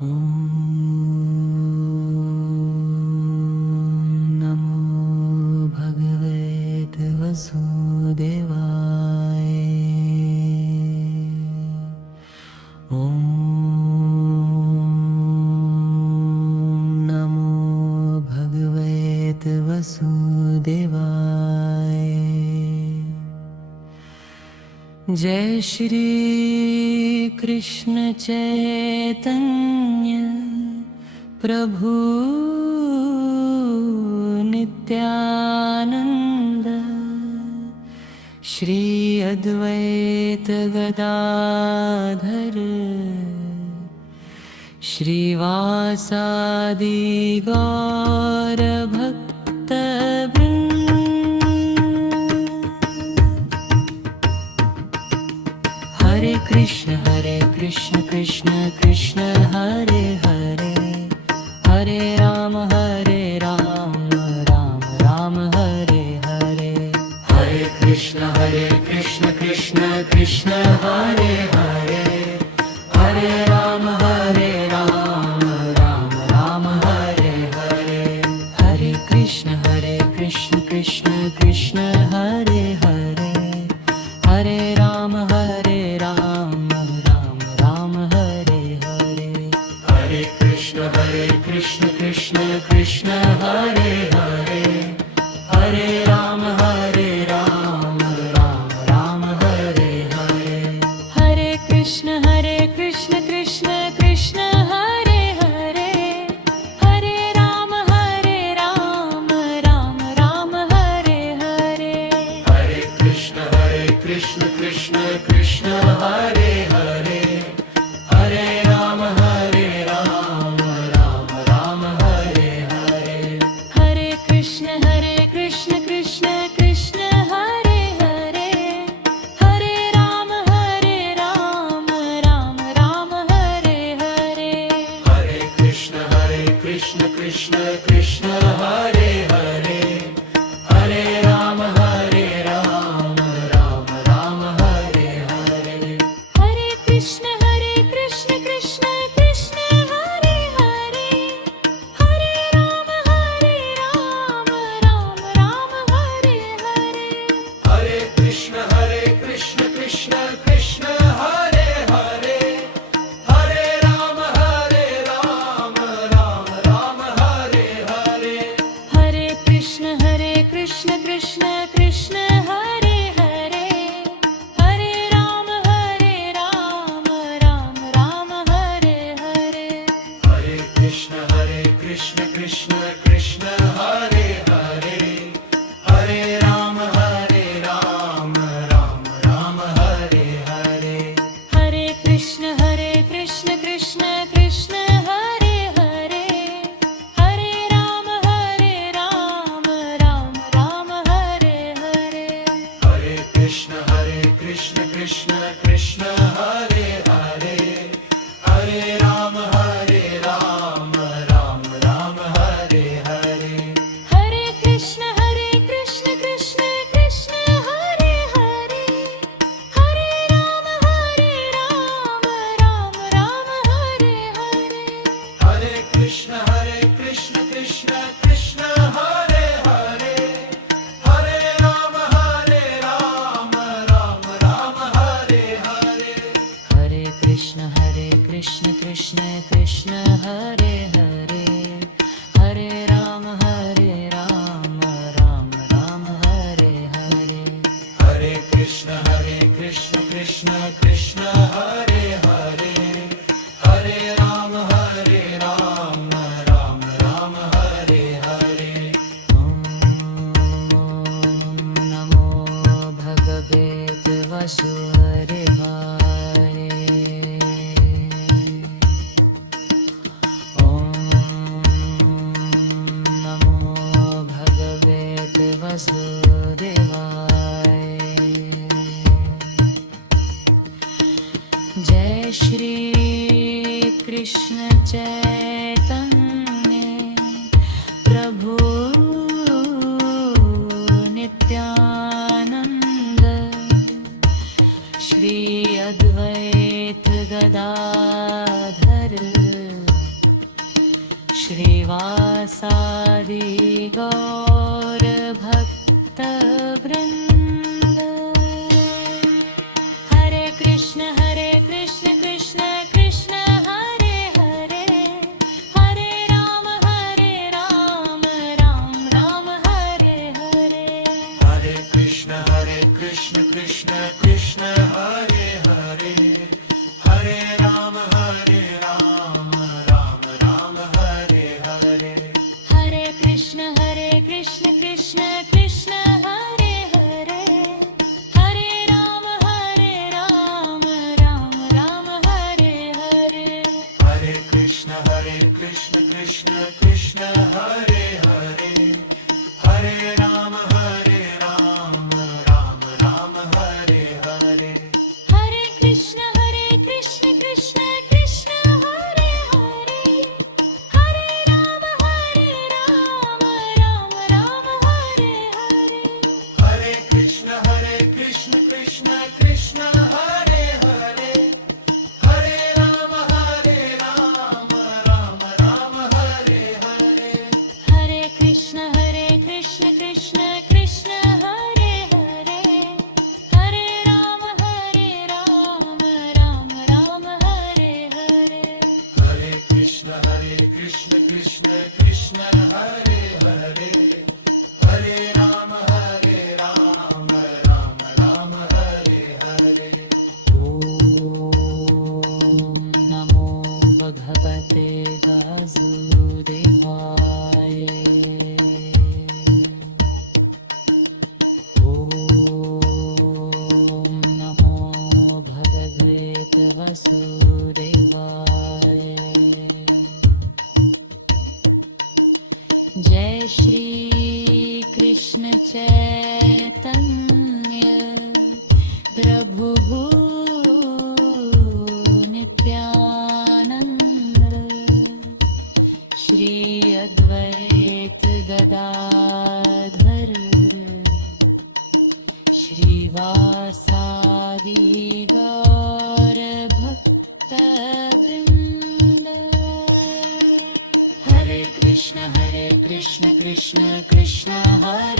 ॐ नमो भगवते वसुदेवाय। ॐ नमो भगवते वसुदेवाय। जय श्री कृष्ण चैतन्य प्रभु नित्यानंद, श्री अद्वैत गदाधर श्रीवासादि गौर भक्त हरे कृष्ण कृष्ण कृष्ण हरे हरे, हरे राम राम राम हरे हरे। हरे कृष्ण कृष्ण कृष्ण हरे हरे, हरे राम राम राम हरे हरे। हरे कृष्ण कृष्ण कृष्ण हरे हरे, हरे राम राम राम हरे हरे। हरे कृष्ण कृष्ण कृष्ण हरे हरे, हरे राम राम राम हरे हरे। हरे कृष्ण कृष्ण कृष्ण हरे हरे, हरे राम राम राम हरे हरे। हरे कृष्ण कृष्ण कृष्ण हरे हरे, हरे राम राम हरे हरे। हरे कृष्ण कृष्ण कृष्ण हरे हरे, हरे राम राम हरे हरे। हरे कृष्ण कृष्ण कृष्ण हरे हरे, हरे राम राम हरे हरे। हरे कृष्ण कृष्ण कृष्ण कृष्ण हरे हरे, हरे राम राम हरे हरे। हरे कृष्ण कृष्ण कृष्ण हरे हरे, हरे राम राम हरे हरे। हरे कृष्ण कृष्ण कृष्ण हरे हरे, हरे राम राम हरे हरे। हरे कृष्ण कृष्ण कृष्ण हरे हरे, हरे राम राम हरे हरे। हरे कृष्ण कृष्ण कृष्ण हरे हरे, हरे राम राम हरे हरे। हरे कृष्ण कृष्ण कृष्ण हरे हरे, हरे राम राम हरे हरे। हरे कृष्ण कृष्ण कृष्ण हरे हरे, हरे राम राम हरे हरे। हरे कृष्ण कृष्ण कृष्ण हरे हरे, हरे राम राम हरे हरे। हरे कृष्ण कृष्ण कृष्ण हरे हरे, हरे राम राम हरे हरे। हरे कृष्ण कृष्ण कृष्ण हरे हरे, हरे राम राम हरे हरे। ॐ नमो भगवते वसुदेवाय। ॐ नमो भगवते वसुदेवाय। जय श्री कृष्ण चैतन्य प्रभु नित्यानंद, श्री अद्वैत गदाधर हरे राम राम राम हरे हरे हरे कृष्ण कृष्ण कृष्ण हरे हरे हरे राम राम राम हरे हरे हरे कृष्ण कृष्ण कृष्ण हरे हरे हरे राम राम राम हरे हरे हरे कृष्ण कृष्ण कृष्ण हरे हरे हरे राम राम राम हरे हरे हरे कृष्ण कृष्ण कृष्ण हरे हरे हरे राम राम राम हरे हरे हरे कृष्ण कृष्ण कृष्ण हरे हरे हरे राम राम राम हरे हरे हरे कृष्ण कृष्ण कृष्ण हरे हरे हरे राम राम राम हरे हरे ॐ नमो भगवते वासुदेवाय ॐ नमो भगवते वासुदेवाय जय श्री कृष्ण चैतन्य प्रभु नित्यानंद श्री अद्वैत गदाधर श्रीवासादि गौर भक्तवृंद हरे कृष्ण कृष्ण कृष्ण हरे